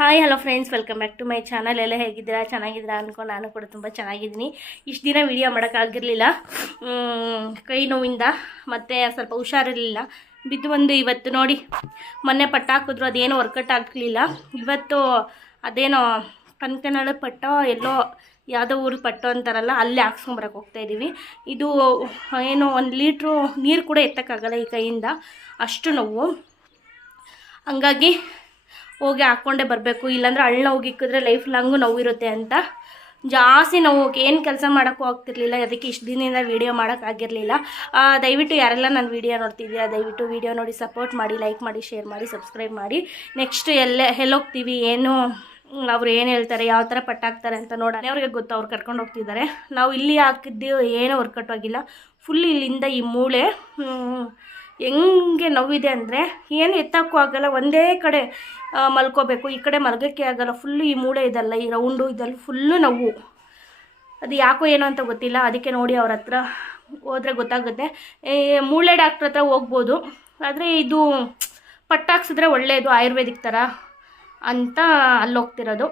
Hi hello friends welcome back to my channel ಎಲ್ಲ ಹೇಗಿದ್ದೀರಾ? ಚೆನ್ನಾಗಿದ್ದೀರಾ ಅನ್ಕೊಂಡು ನಾನು ಕೂಡ ತುಂಬ ಚೆನ್ನಾಗಿದ್ದೀನಿ. ಇಷ್ಟು ದಿನ ವಿಡಿಯೋ ಮಾಡೋಕ್ಕಾಗಿರಲಿಲ್ಲ ಕೈ ನೋವಿಂದ, ಮತ್ತು ಸ್ವಲ್ಪ ಹುಷಾರಿರಲಿಲ್ಲ. ಬಿದ್ದು ಒಂದು ಇವತ್ತು ನೋಡಿ, ಮೊನ್ನೆ ಪಟ್ಟ ಹಾಕಿದ್ರು, ಅದೇನೋ ವರ್ಕೌಟ್ ಆಗಲಿಲ್ಲ. ಇವತ್ತು ಅದೇನೋ ಕನ್ಕನಳ ಪಟ್ಟ, ಎಲ್ಲೋ ಯಾವುದೋ ಊರು ಪಟ್ಟೋ ಅಂತಾರಲ್ಲ, ಅಲ್ಲೇ ಹಾಕ್ಸ್ಕೊಂಬರಕ್ಕೆ ಹೋಗ್ತಾ ಇದ್ದೀವಿ ಇದು ಏನು ಒಂದು ಲೀಟ್ರು ನೀರು ಕೂಡ ಎತ್ತಕ್ಕಾಗಲ್ಲ ಈ ಕೈಯಿಂದ. ಅಷ್ಟು ನೋವು. ಹಂಗಾಗಿ ಹೋಗಿ ಹಾಕ್ಕೊಂಡೇ ಬರಬೇಕು, ಇಲ್ಲಾಂದ್ರೆ ಹಳ್ಳ ಹೋಗಿ ಇಕ್ಕಿದ್ರೆ ಲೈಫ್ ಲಾಂಗು ನೋವಿರುತ್ತೆ ಅಂತ. ಜಾಸ್ತಿ ನಾವು ಏನು ಕೆಲಸ ಮಾಡೋಕ್ಕೂ ಆಗ್ತಿರ್ಲಿಲ್ಲ, ಅದಕ್ಕೆ ಇಷ್ಟು ದಿನದಿಂದ ವೀಡಿಯೋ ಮಾಡೋಕ್ಕಾಗಿರಲಿಲ್ಲ ದಯವಿಟ್ಟು ಯಾರೆಲ್ಲ ನನ್ನ ವೀಡಿಯೋ ನೋಡ್ತಿದ್ದೀರಾ, ದಯವಿಟ್ಟು ವೀಡಿಯೋ ನೋಡಿ ಸಪೋರ್ಟ್ ಮಾಡಿ ಲೈಕ್ ಮಾಡಿ ಶೇರ್ ಮಾಡಿ ಸಬ್ಸ್ಕ್ರೈಬ್ ಮಾಡಿ. ನೆಕ್ಸ್ಟ್ ಎಲ್ಲೇ, ಎಲ್ಲೋಗ್ತೀವಿ, ಏನು, ಅವ್ರು ಏನು ಹೇಳ್ತಾರೆ, ಯಾವ ಥರ ಪಟ್ಟಾಕ್ತಾರೆ ಅಂತ ನೋಡೋಣ. ಅವ್ರಿಗೆ ಗೊತ್ತು, ಅವ್ರು ಕರ್ಕೊಂಡು ಹೋಗ್ತಿದ್ದಾರೆ. ನಾವು ಇಲ್ಲಿ ಹಾಕಿದ್ದು ಏನೂ ವರ್ಕೌಟ್ ಆಗಿಲ್ಲ. ಫುಲ್ ಇಲ್ಲಿಂದ ಈ ಮೂಳೆ ಹೆಂಗೆ ನೋವಿದೆ ಅಂದರೆ ಏನು ಎತ್ತಕ್ಕೂ ಆಗಲ್ಲ, ಒಂದೇ ಕಡೆ ಮಲ್ಕೋಬೇಕು. ಈ ಕಡೆ ಮಲ್ಗೋಕ್ಕೆ ಆಗಲ್ಲ ಫುಲ್ಲು ಈ ಮೂಳೆ ಇದಲ್ಲ, ಈ ರೌಂಡು ಇದೆಲ್ಲ ಫುಲ್ಲು ನೋವು. ಅದು ಯಾಕೋ ಏನೋ ಅಂತ ಗೊತ್ತಿಲ್ಲ, ಅದಕ್ಕೆ ನೋಡಿ ಅವ್ರ ಹತ್ರ ಹೋದರೆ ಗೊತ್ತಾಗುತ್ತೆ. ಮೂಳೆ ಡಾಕ್ಟ್ರ್ ಹತ್ರ ಹೋಗ್ಬೋದು, ಆದರೆ ಇದು ಪಟ್ಟಾಕ್ಸಿದ್ರೆ ಒಳ್ಳೆಯದು ಆಯುರ್ವೇದಿಕ್ ಥರ ಅಂತ ಅಲ್ಲಿ ಹೋಗ್ತಿರೋದು.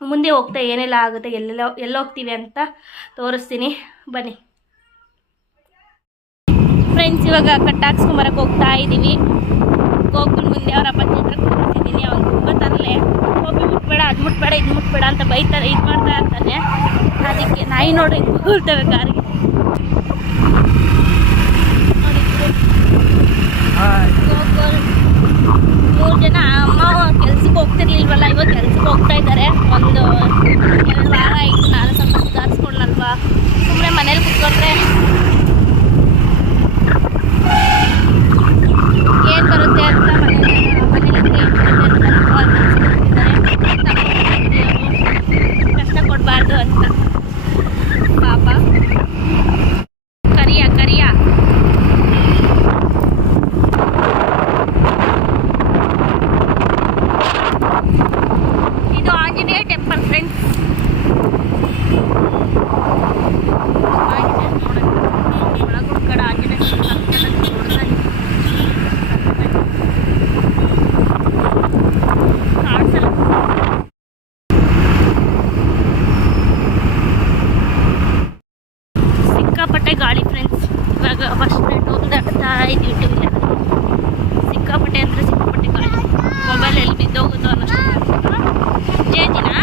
ಮುಂದೆ ಹೋಗ್ತಾ ಏನೆಲ್ಲ ಆಗುತ್ತೆ, ಎಲ್ಲೆಲ್ಲ ಎಲ್ಲೋಗ್ತೀವಿ ಅಂತ ತೋರಿಸ್ತೀನಿ. ಬನ್ನಿ. ಫ್ರೆಂಡ್ಸ್ ಇವಾಗ ಕಟ್ಟಾಕ್ಸ್ಕೊಂಬರಕ್ಕೆ ಹೋಗ್ತಾ ಇದ್ದೀವಿ ಗೋಕುಲ್ ಮುಂದೆ ಅವರ ಅಪ್ಪ ಹತ್ರ ಕೂತಿದ್ದೀನಿ ಅವ್ನು ತುಂಬ ತರಲೆ. ಹೋಗಿ ಮುಟ್ಬೇಡ, ಅದು ಮುಟ್ಬೇಡ, ಇದು ಮುಟ್ಬೇಡ ಅಂತ ಬೈತಾರೆ, ಇದು ಮಾಡ್ತಾ ಇರ್ತಾನೆ. ಅದಕ್ಕೆ ನಾಯಿ ನೋಡಿ ಕೂರ್ತೇವೆ ಕಾರಿಗೆ. ಮೂರು ಜನ ಅಮ್ಮ ಕೆಲ್ಸಕ್ಕೆ ಹೋಗ್ತಿರ್ಲಿಲ್ವಲ್ಲ, ಇವಾಗ ಕೆಲ್ಸಕ್ಕೆ ಹೋಗ್ತಾ ಇದ್ದಾರೆ. ಒಂದು ಎರಡು ವಾರ ಆಯಿತು ನಾನು ಸ್ವಲ್ಪ ಸುಧಾರಿಸ್ಕೊಂಡಲ್ವಾ ಸುಮ್ಮನೆ ಮನೇಲಿ ಕುತ್ಕೊಂಡ್ರೆ ಏನು ಬರುತ್ತೆ ಅಂತ ಮನೇಲಿ ಮನೇಲಿ ಕಷ್ಟ ಕೊಡಬಾರ್ದು ಅಂತ ಪಾಪ ಕರಿಯ ಕರಿಯ ಇದು ಆಂಜನೇಯ ಟೆಂಪಲ್ ಫ್ರೆಂಡ್ಸ್ ಒಳಗೊಂದು ಕಡೆ ಆಂಜನೇಯ ನೋಡ್ತಾ ಕಾಣಿಸಲ್ಲ ಸಿಕ್ಕಾಪಟ್ಟೆ ಗಾಳಿ ಫ್ರೆಂಡ್ಸ್ ಇವಾಗ ಸ್ಟ್ಯಾಂಡ್ ಹೋಗ್ತಾ ಇದ್ದೀವಿ ಟೂ ವೀಲರ್ ಸಿಕ್ಕಾಪಟ್ಟೆ ಅಂದರೆ ಸಿಕ್ಕಾಪಟ್ಟೆ ಮೊಬೈಲ್ ಎಲ್ಲಿ ಬಿದ್ದೋಗುತ್ತೋ ಅನ್ನೋಷ್ಟು. ಜೇಜಿನಾ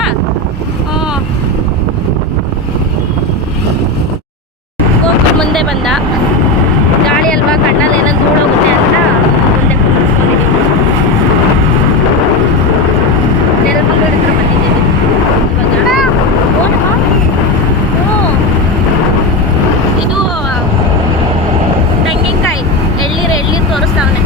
ಹ್ಞೂ ಗೋಕುಲ್ ಮುಂದೆ ಬಂದ ಗಾಳಿ ಅಲ್ವಾ ಕಣ್ಣಲ್ಲಿ ಏನೋ ಧೂಳೋಗುತ್ತೆ ಅಂತ ಮುಂದೆ ಕುಂದಿಸ್ಕೊಂಡಿದ್ದೀವಿ ನೆಲಮಂಗಲ ಹತ್ರ ಬಂದಿದ್ದೀವಿ ಇವಾಗ ಓನಮ್ಮ? ಹ್ಞೂ. ಇದು ತೆಂಗಿನಕಾಯಿ ಎಳ್ಳೀರು ಎಳ್ಳೀರು ತೋರಿಸ್ತಾವನೆ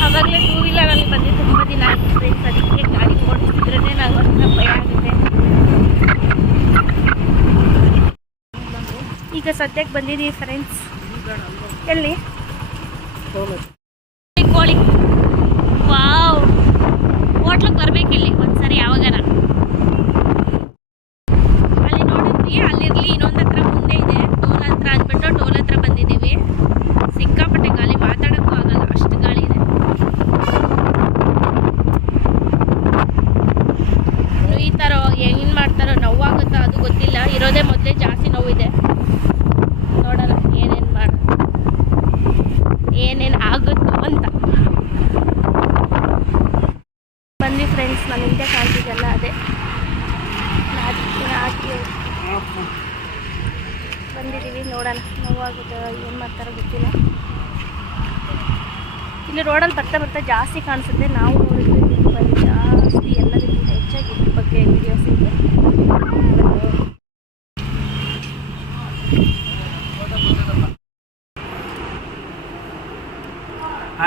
ಆವಾಗಲೇ ಟೂ ವೀಲರಲ್ಲಿ ಬಂದು ತುಂಬ ದಿನ ಆಯ್ತು ಫ್ರೆಂಡ್ಸ್ ಅದಕ್ಕೆ ಗಾಡಿ ಓಡಿಸಿದ್ರೇ ನಂಗೆ ಒಂಥರ ಭಯ ಆಗುತ್ತೆ ಈಗ ಸದ್ಯಕ್ಕೆ ಬಂದಿದ್ದೀವಿ ಫ್ರೆಂಡ್ಸ್ ಎಲ್ಲಿ? ಕೋಳಿ. ವಾವ್. ಹೋಟ್ಲಿಗೆ ಬರ್ಬೇಕಿಲ್ಲಿ ಒಂದ್ಸರಿ ಯಾವಾಗಾರ ಅಲ್ಲಿ ನೋಡಿದ್ವಿ, ಅಲ್ಲಿರ್ಲಿ ಇನ್ನೊಂದು ಹತ್ರ ಮುಂದೆ ಇದೆ, ಟೋಲ್ ಹತ್ರ ಅಂದ್ಬಿಟ್ಟು ಟೋಲ್ ಹತ್ರ ಬಂದಿದ್ದೀವಿ ಸಿಕ್ಕಾಪಟ್ಟೆ ಗಾಳಿ ಮಾತಾಡೋಕ್ಕೂ ಆಗಲ್ಲ ಅಷ್ಟು ಗಾಳಿ ಇದೆ ಇನ್ನು ಈ ಥರ ಏನು ಮಾಡ್ತಾರೋ ನೋವಾಗುತ್ತೋ ಅದು ಗೊತ್ತಿಲ್ಲ ಇರೋದೇ ಮೊದಲೇ ಜಾಸ್ತಿ ನೋವಿದೆ ನೋಡೋಣ ಏನೇನು ಮಾಡ ಏನೇನು ಆಗುತ್ತೋ ಅಂತ. ಬಂದ್ವಿ ಫ್ರೆಂಡ್ಸ್ ನಾನು ಹಿಂದೆ ಕಾಣ್ತಿದ್ದಲ್ಲ ಅದೇ. ಬಂದಿದ್ದೀವಿ, ನೋಡೋಣ. ನೋವಾಗುತ್ತೆ, ಏನು ಮಾಡ್ತಾರೋ ಗೊತ್ತಿಲ್ಲ. ಇಲ್ಲಿ ರೋಡಲ್ಲಿ ಬರ್ತಾ ಬರ್ತಾ ಜಾಸ್ತಿ ಕಾಣಿಸುತ್ತೆ. ನಾವು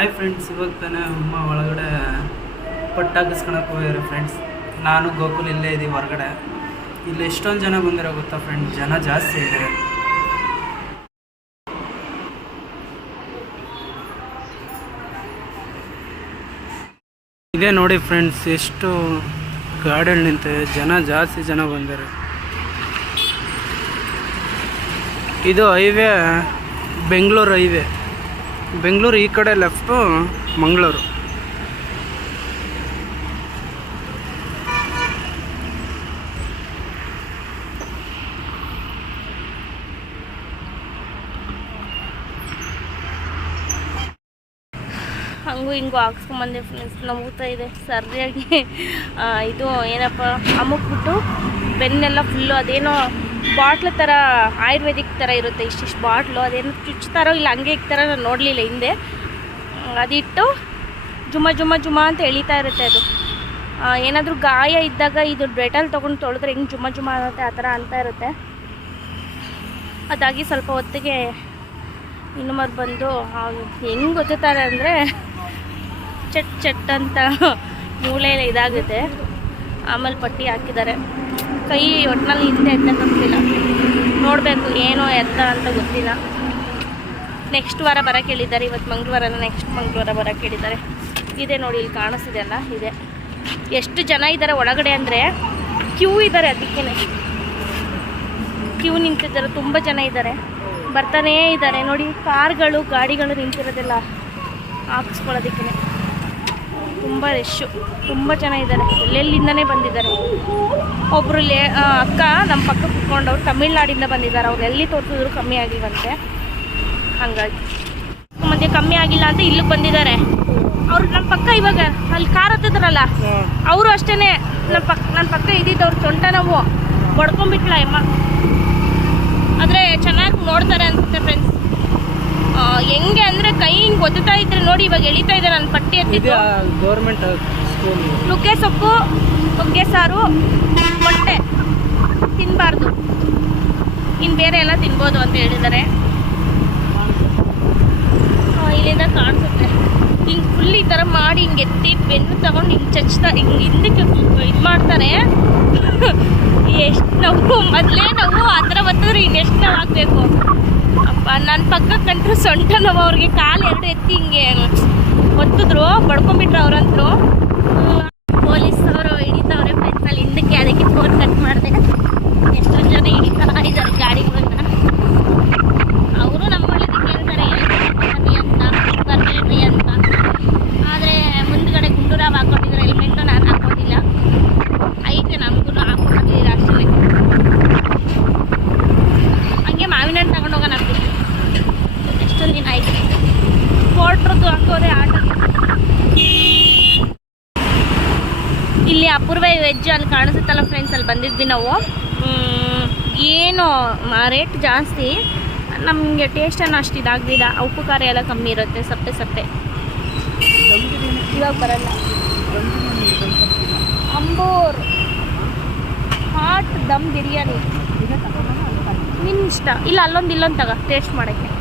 ಹಾಯ್ ಫ್ರೆಂಡ್ಸ್ ಇವಾಗ ತಾನೇ ಅಮ್ಮ ಒಳಗಡೆ ಪಟ್ಟು ಹಾಕಿಸ್ಕೊಳಕ್ಕೆ ಫ್ರೆಂಡ್ಸ್ ನಾನು ಗೋಕುಲ್ ಇಲ್ಲೇ ಇದ್ದೀವಿ ಹೊರಗಡೆ. ಇಲ್ಲಿ ಎಷ್ಟೊಂದು ಜನ ಬಂದಿರೋ ಗೊತ್ತಾ ಫ್ರೆಂಡ್ಸ್ ಜನ ಜಾಸ್ತಿ ಇದ್ದಾರೆ ಇದೇ ನೋಡಿ ಫ್ರೆಂಡ್ಸ್ ಎಷ್ಟು ಗಾಡಿಯಲ್ಲಿ ನಿಂತಿದೆ ಜನ ಜಾಸ್ತಿ ಜನ ಬಂದಿದ್ದಾರೆ. ಇದು ಹೈವೇ ಬೆಂಗಳೂರು ಹೈವೇ ಬೆಂಗಳೂರು ಈ ಕಡೆ ಲೆಫ್ಟು ಮಂಗಳೂರು. ಹಂಗೂ ಹಿಂಗೂ ಹಾಕ್ಸ್ಕೊಂಬಂದೆ ಫ್ರೆಂಡ್ಸ್ ನೋವುತ್ತಾ ಇದೆ ಸರಿಯಾಗಿ ಇದು ಏನಪ್ಪ ಅಮುಕ್ಬಿಟ್ಟು ಬೆನ್ನೆಲ್ಲ ಫುಲ್ಲು ಅದೇನೋ ಬಾಟ್ಲ್ ಥರ ಆಯುರ್ವೇದಿಕ್ ಥರ ಇರುತ್ತೆ ಇಷ್ಟಿಷ್ಟು ಬಾಟ್ಲು. ಅದೇನು ಚುಚ್ತಾರೋ ಇಲ್ಲ, ಹಂಗೆ ಇಕ್ತಾರ ನಾನು ನೋಡಲಿಲ್ಲ ಹಿಂದೆ. ಅದಿಟ್ಟು ಜುಮ ಜುಮ ಜುಮ ಅಂತ ಎಳಿತಾ ಇರುತ್ತೆ ಅದು. ಏನಾದರೂ ಗಾಯ ಇದ್ದಾಗ ಇದು ಡೆಟಲ್ ತೊಗೊಂಡು ತೊಳೆದ್ರೆ ಹೆಂಗೆ ಜುಮ ಜುಮ ಆಗುತ್ತೆ ಆ ಥರ ಅಂತ ಇರುತ್ತೆ. ಅದಾಗಿ ಸ್ವಲ್ಪ ಹೊತ್ತಿಗೆ ಇನ್ನು ಮರು ಬಂದು ಹೆಂಗೆ ಗೊತ್ತುತ್ತಾರೆ ಅಂದರೆ ಚಟ್ ಚಟ್ ಅಂತ ಮೂಳೆಯಲ್ಲಿ ಇದಾಗುತ್ತೆ. ಆಮೇಲೆ ಪಟ್ಟಿ ಹಾಕಿದ್ದಾರೆ. ಕೈ ಒಟ್ಟಿನಲ್ಲಿ ಹಿಂದೆ ಗೊತ್ತಿಲ್ಲ. ನೋಡಬೇಕು ಏನೋ ಎತ್ತ ಅಂತ ಗೊತ್ತಿಲ್ಲ. ನೆಕ್ಸ್ಟ್ ವಾರ ಬರೋಕ್ಕೆ ಹೇಳಿದ್ದಾರೆ ಇವತ್ತು ಮಂಗಳವಾರ ನೆಕ್ಸ್ಟ್ ಮಂಗಳವಾರ ಬರೋಕ್ಕೆ ಹೇಳಿದ್ದಾರೆ ಇದೆ ನೋಡಿ, ಇಲ್ಲಿ ಕಾಣಿಸ್ತಿದೆ ಅಲ್ಲ, ಇದೆ. ಎಷ್ಟು ಜನ ಇದ್ದಾರೆ ಒಳಗಡೆ ಅಂದರೆ ಕ್ಯೂ ಇದ್ದಾರೆ ಅದಕ್ಕೇ ಕ್ಯೂ ನಿಂತಿದ್ದಾರೆ, ತುಂಬ ಜನ ಇದ್ದಾರೆ. ಬರ್ತಾನೇ ಇದ್ದಾರೆ. ನೋಡಿ, ಕಾರ್ಗಳು, ಗಾಡಿಗಳು ನಿಂತಿರೋದೆಲ್ಲ ಹಾಕಿಸ್ಕೊಳ್ಳೋದಕ್ಕೆ ತುಂಬ ರಶ್ಶು ತುಂಬ ಜನ ಇದ್ದಾರೆ. ಎಲ್ಲೆಲ್ಲಿಂದನೇ ಬಂದಿದ್ದಾರೆ? ಒಬ್ಬರು ಲೇ ಅಕ್ಕ ನಮ್ಮ ಪಕ್ಕ ಕುತ್ಕೊಂಡವ್ರು ತಮಿಳ್ನಾಡಿಂದ ಬಂದಿದ್ದಾರೆ. ಅವ್ರು ಎಲ್ಲಿ ತೋರಿಸಿದ್ರು ಕಮ್ಮಿ ಆಗಿಲ್ವಂತೆ. ಹಂಗಾಗಿ. ಮತ್ತೆ ಕಮ್ಮಿ ಆಗಿಲ್ಲ ಅಂತ ಇಲ್ಲಿಗೆ ಬಂದಿದ್ದಾರೆ. ಅವ್ರು ನಮ್ಮ ಪಕ್ಕ ಇವಾಗ ಅಲ್ಲಿ ಕಾರ್ ಹತ್ತಿದ್ರಲ್ಲ? ಅವರು ಅಷ್ಟೇ ನಮ್ಮ ಪಕ್ಕ ನನ್ನ ಪಕ್ಕ ಇದ್ದಿದ್ದವ್ರು ಸೊಂಟ ನಾವು ಬಡ್ಕೊಂಡ್ಬಿಟ್ಲ ಅಮ್ಮ ಆದರೆ ಚೆನ್ನಾಗಿ ನೋಡ್ತಾರೆ ಅನ್ಸುತ್ತೆ ಫ್ರೆಂಡ್ಸ್ ಹೆಂಗೆ ಅಂದರೆ ಕೈ ಹಿಂಗೆ ಒತ್ತುತ್ತಾ ಇದ್ರೆ ನೋಡಿ ಇವಾಗ ಎಳಿತಾ ಇದೆ ನನ್ನ ಪಟ್ಟಿ ಹತ್ತಿದ್ದು ಗೌರ್ಮೆಂಟ್ ಸ್ಕೂಲ್ ನುಗ್ಗೆ ಸೊಪ್ಪು ನುಗ್ಗೆ ಸಾರು ಮೊಟ್ಟೆ. ತಿನ್ನಬಾರ್ದು ಇನ್ನು ಬೇರೆ ಎಲ್ಲ ತಿನ್ಬೋದು ಅಂತ ಹೇಳಿದ್ದಾರೆ. ಇಲ್ಲಿಂದ ಕಾಣಿಸುತ್ತೆ. ಹಿಂಗೆ ಫುಲ್ ಈ ಥರ ಮಾಡಿ ಹಿಂಗೆ ಎತ್ತಿ ಬೆನ್ನು ತಗೊಂಡು ಹಿಂಗೆ ಚಚ್ತಾ ಹಿಂಗೆ ಹಿಂದಕ್ಕೆ ಇದು ಮಾಡ್ತಾರೆ. ಎಷ್ಟು ನಾವು ಮೊದಲೇ ನಾವು ಆ ಥರ ಬರ್ತದ್ರೆ ಇನ್ನೆಷ್ಟು ನಾವು ಆಗಬೇಕು ಅಪ್ಪ ನನ್ನ ಪಕ್ಕಕ್ಕಂತೂ ಸೊಂಟ ನೋವು ಅವ್ರಿಗೆ ಕಾಲು ಎರಡು ಎತ್ತಿ ಹಿಂಗೆ ಒತ್ತಿದ್ರು ಬಡ್ಕೊಂಬಿಟ್ರು ಪೊಲೀಸ್ ಅವರು ಹಿಡಿತಾವ್ರೆ ಫ್ರೆಂಡ್ಸಲ್ಲಿ ಹಿಂದಕ್ಕೆ ಅದಕ್ಕೆ ಫೋನ್ ಕಟ್ ಮಾಡಿದೆ. ಎಷ್ಟೊಂದು ಜನ ಹಿಡಿತಾ ಇದ್ದಾರೆ ಗಾಡಿಗಳನ್ನ ಅವರು ನಮ್ಮ ಒಳ್ಳೇದಕ್ಕೆ ಹೇಳ್ತಾರೆ ಬರ್ರಿ ಅಂತ ಬರ್ಬೇಡ್ರಿ ಅಂತ ಆದರೆ ಮುಂದ್ಗಡೆ ಗುಂಡೂರಾವ್ ಹಾಕೊಂಡಿದ್ದಾರೆ ಹೆಲ್ಮೆಟ್ಟು ನಾನು ಹಾಕೊಂಡಿಲ್ಲ ಐತೆ ನಮಗೂ ಹಾಕೊಂಡಿದ್ದೀರ ಅಷ್ಟೇ ಹಂಗೆ ಮಾವಿನ ಹಣ್ಣು ತಗೊಂಡು ಹೋಗೋಣ ಅಂತೀವಿ ಎಷ್ಟೊಂದು ದಿನ ಆಯ್ತು ಫೋಟ್ರದ್ದು ಹಾಕೋರೆ ಆಟ ಇಲ್ಲಿ ಅಪೂರ್ವ ವೆಜ್ ಅಲ್ಲಿ ಕಾಣಿಸುತ್ತಲ್ಲ ಫ್ರೆಂಡ್ಸ್ ಅಲ್ಲಿ ಬಂದಿದ್ವಿ ನಾವು. ಏನು ರೇಟ್ ಜಾಸ್ತಿ. ನಮಗೆ ಟೇಸ್ಟನ್ನು ಅಷ್ಟು ಇದಾಗಲಿಲ್ಲ. ಉಪ್ಪು, ಖಾರ ಎಲ್ಲ ಕಮ್ಮಿ ಇರುತ್ತೆ, ಸಪ್ಪೆ ಸಪ್ಪೆ. ಇವಾಗ ಬರಲ್ಲ. ಅಂಬೂರ್. ಹಾಟ್ ದಮ್ ಬಿರಿಯಾನಿ. ನಿನ್ನ ಇಷ್ಟ? ಇಲ್ಲ, ಅಲ್ಲೊಂದು, ಇಲ್ಲೊಂದು ತಗ ಟೇಸ್ಟ್ ಮಾಡೋಕ್ಕೆ.